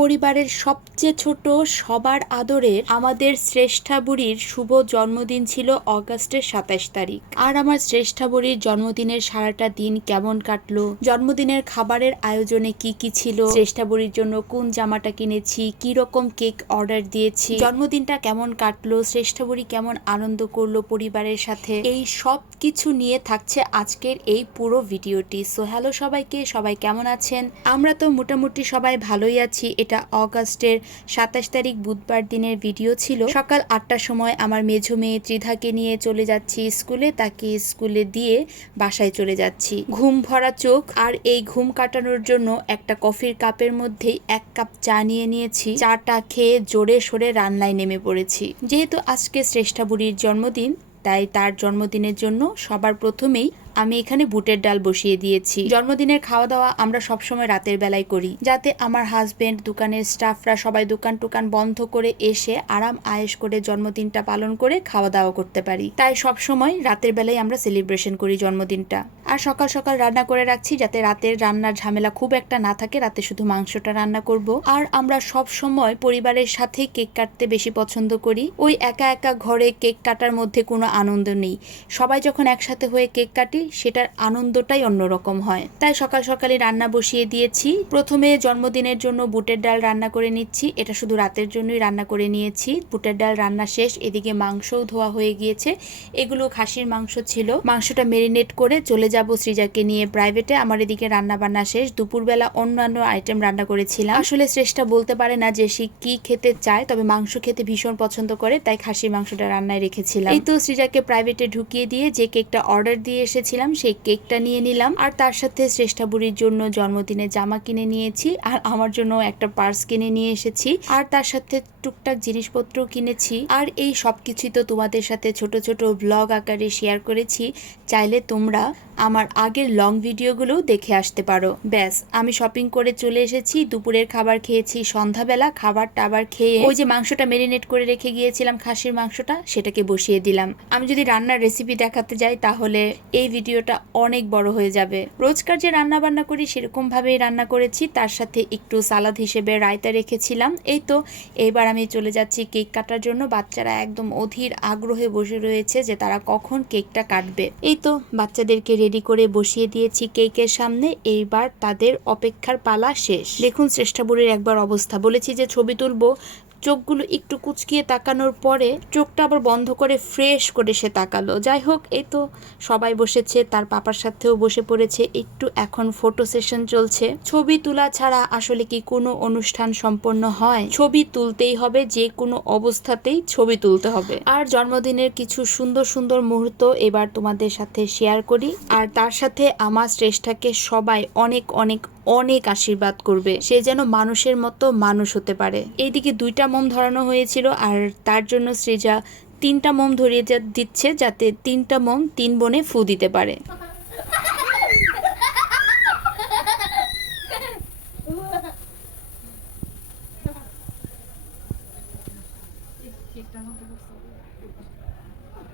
পরিবারের সবচেয়ে ছোট সবার আদরের আমাদের শ্রেষ্ঠা বুড়ির শুভ জন্মদিন ছিল অগাস্টের সাতাশ তারিখ। আর আমার শ্রেষ্ঠা বুড়ির জন্মদিনের সারাটা দিন কেমন কাটলো? জন্মদিনের খাবারের আয়োজনে কি কি ছিল? শ্রেষ্ঠা বুড়ির জন্য কোন জামাটা কিনেছি? কি রকম কেক অর্ডার দিয়েছি? জন্মদিনটা কেমন কাটলো? শ্রেষ্ঠা বুড়ি কেমন আনন্দ করল পরিবারের সাথে? এই সব কিছু নিয়ে থাকছে আজকের এই পুরো ভিডিওটি। সো হ্যালো সবাইকে, সবাই কেমন আছেন? আমরা তো মোটামুটি সবাই ভালোই আছি। এটা অগাস্টের সাতাশ তারিখ বুধবার দিনের ভিডিও ছিল। সকাল আটটার সময় আমার মেঝো মেয়ে ত্রিধাকে নিয়ে চলে যাচ্ছি স্কুলে। তাকে স্কুলে দিয়ে বাসায় চলে যাচ্ছি। ঘুম ভরা চোখ আর এই ঘুম কাটানোর জন্য একটা কফির কাপের মধ্যেই এক কাপ চা নিয়ে নিয়েছি। চাটা খেয়ে জোরে সোরে রান্নায় নেমে পড়েছি। যেহেতু আজকে শ্রেষ্ঠা বুড়ির জন্মদিন তাই তার জন্মদিনের জন্য সবার প্রথমেই আমি এখানে বুটের ডাল বসিয়ে দিয়েছি। জন্মদিনের খাওয়া দাওয়া আমরা সবসময় রাতের বেলায় করি, যাতে আমার হাজবেন্ড দোকানের স্টাফরা সবাই দোকান টোকান বন্ধ করে এসে আরাম আয়েস করে জন্মদিনটা পালন করে খাওয়া দাওয়া করতে পারি। তাই সবসময় রাতের বেলায় আমরা সেলিব্রেশন করি জন্মদিনটা। আর সকাল সকাল রান্না করে রাখছি যাতে রাতের রান্নার ঝামেলা খুব একটা না থাকে। রাতে শুধু মাংসটা রান্না করব। আর আমরা সব সময় পরিবারের সাথে কেক কাটতে বেশি পছন্দ করি। ওই একা একা ঘরে কেক কাটার মধ্যে কোনো আনন্দ নেই। সবাই যখন একসাথে হয়ে কেক কাটি, সেটার আনন্দটাই অন্যরকম হয়। তাই সকাল সকালে রান্না বসিয়ে দিয়েছি। প্রথমে জন্মদিনের জন্য বুটের ডাল রান্না করে নিচ্ছি। এটা শুধু রাতের জন্যই রান্না করে নিয়েছি। বুটের ডাল রান্না শেষ, এদিকে মাংসও ধোয়া হয়ে গিয়েছে। এগুলো খাসির মাংস ছিল। মাংসটা মেরিনেট করে চলে যাব সৃজাকে নিয়ে প্রাইভেটে আমার এদিকে রান্না বান্না শেষ। দুপুরবেলা অন্যান্য আইটেম রান্না করেছিলাম। আসলে শ্রেষ্ঠা বলতে পারে না যে সে কি খেতে চায়, তবে মাংস খেতে ভীষণ পছন্দ করে, তাই খাসির মাংসটা রান্নায় রেখেছিলাম। এই তো সৃজাকে প্রাইভেটে ঢুকিয়ে দিয়ে যে কেকটা অর্ডার দিয়ে এসেছিলাম, সেই কেকটা নিয়ে নিলাম। আর তার সাথে শ্রেষ্ঠা বুড়ির জন্য জন্মদিনে জামা কিনে নিয়েছি, আর আমার জন্য একটা পার্স কিনে নিয়ে এসেছি। আর তার সাথে টুকটাক জিনিসপত্র কিনেছি। আর এই সব কিছুই তো তোমাদের সাথে ছোট ছোট ব্লগ আকারে শেয়ার করেছি। চাইলে তোমরা আমার আগের লং ভিডিওগুলোও দেখে আসতে পারো। ব্যাস, আমি শপিং করে চলে এসেছি, দুপুরের খাবার খেয়েছি, সন্ধ্যাবেলা খাবার টাবার খেয়ে ওই যে মাংসটা মেরিনেট করে রেখে গিয়েছিলাম, খাসির মাংসটা, সেটাকে বসিয়ে দিলাম। আমি যদি রান্নার রেসিপি দেখাতে যাই, তাহলে এই ভিডিওটা অনেক বড় হয়ে যাবে। রোজকার যে রান্না বান্না করি সেরকম ভাবেই রান্না করেছি। তার সাথে একটু সালাদ হিসেবে রায়তা রেখেছিলাম। এই তো এইবার আমি চলে যাচ্ছি কেক কাটার জন্য। বাচ্চারা একদম অধীর আগ্রহে বসে রয়েছে যে তারা কখন কেকটা কাটবে। এই তো, বাচ্চাদেরকে রেডি করে বসিয়ে দিয়েছি কেকের সামনে, এইবার তাদের অপেক্ষার পালা শেষ। দেখুন শ্রেষ্ঠা বুড়ির একবার অবস্থা। বলেছি যে ছবি তুলবো চোখগুলো একটু কুচকিয়ে তাকানোর পরে চোখটা আবার বন্ধ করে ফ্রেশ করে সে তাকালো। যাই হোক, এই তো সবাই বসেছে, তার পাপার সাথেও বসে পড়েছে, একটু এখন ফটো সেশন চলছে। ছবি তোলা ছাড়া আসলে কি কোনো অনুষ্ঠান সম্পন্ন হয়? ছবি তুলতেই হবে, যে কোনো অবস্থাতেই ছবি তুলতে হবে। আর জন্মদিনের কিছু সুন্দর সুন্দর মুহূর্ত এবার তোমাদের সাথে শেয়ার করি। আর তার সাথে আমার শ্রেষ্ঠাকে সবাই অনেক অনেক অনেক আশীর্বাদ করবে। সে যেন মানুষের মতো মানুষ হতে পারে। এইদিকে দুইটা মোম ধরানো হয়েছিল আর তার জন্য সৃজা তিনটা মোম ধরিয়ে যা- দিচ্ছে যাতে তিনটা মোম তিন বনে ফু দিতে পারে।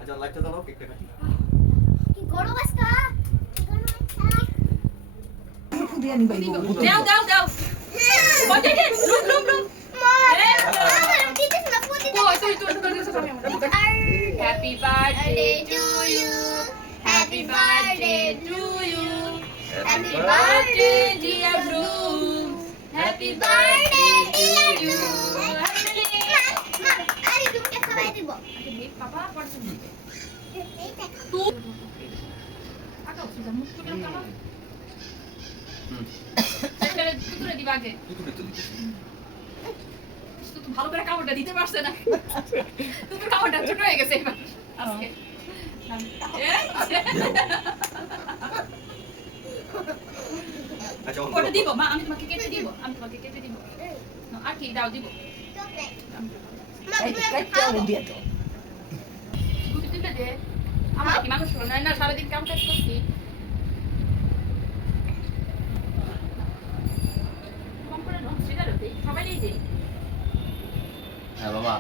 আচ্ছা লাইটটা জ্বালাও কেকটা কাটি। কি গরম আজকা কি গরম আজকা দাও দাও দাও ওই যে লুক লুক লুক মা দিতে না ফুটি কই তুই তুই তুই তুই happy birthday to you happy birthday to you happy birthday dear Bloom happy birthday dear you আরে তুমি খাওয়াই দিব। বাবা পড়ছে এই দেখ। তুই আকা সুজা মুখ করে কাবা হুম সেটা তুই দিবা আগে তুই তুই তুই তুই তো ভালো করে কাপড়টা দিতে পারছে না। তুমি কাপড়টা ছোট হয়ে গেছে এবার। আজকে। আচ্ছা ওটা দিব মা আমি তোমাকে কেটে দিব আমি তোমাকে কেটে দিব। আর কি দাও দিব। আমার কি মানুষ না সারাদিন কাম কাজ করছি কম করে নাও, সিগারেট দেই, সবাই নিয়ে দেই। হ্যাঁ বাবা।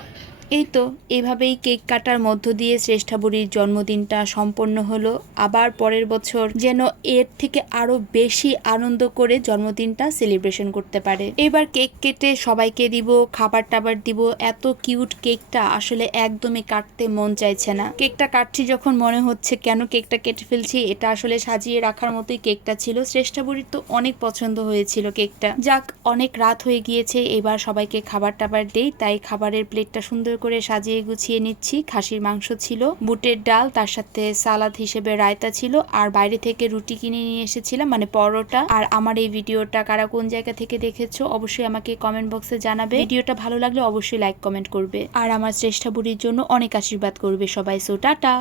এই তো, এভাবেই কেক কাটার মধ্য দিয়ে শ্রেষ্ঠা বুড়ির জন্মদিনটা সম্পন্ন হলো। আবার পরের বছর যেন এর থেকে আরও বেশি আনন্দ করে জন্মদিনটা সেলিব্রেশন করতে পারে। এবার কেক কেটে সবাইকে দিব খাবার টাবার দিব, এত কিউট কেকটা আসলে একদমই কাটতে মন চাইছে না। কেকটা কাটছি যখন মনে হচ্ছে, কেন কেকটা কেটে ফেলছি, এটা আসলে সাজিয়ে রাখার মতোই কেকটা ছিল। শ্রেষ্ঠা বুড়ির তো অনেক পছন্দ হয়েছিল কেকটা। যাক, অনেক রাত হয়ে গিয়েছে, এবার সবাইকে খাবার টাবার দেই, তাই খাবারের প্লেটটা সুন্দর করে সাজিয়ে গুছিয়ে নিচ্ছি। খাসির মাংস ছিল, বুটের ডাল, তার সাথে সালাদ হিসেবে রায়তা ছিল, আর বাইরে থেকে রুটি কিনে নিয়ে এসেছিলাম মানে পরোটা। আর আমার এই ভিডিওটা কারা কোন জায়গা থেকে দেখেছ, অবশ্যই আমাকে কমেন্ট বক্সে জানাবে। ভিডিওটা ভালো লাগলে অবশ্যই লাইক কমেন্ট করবে। আর আমার শ্রেষ্ঠা বুড়ির জন্য অনেক আশীর্বাদ করবে সবাই সো টাটা!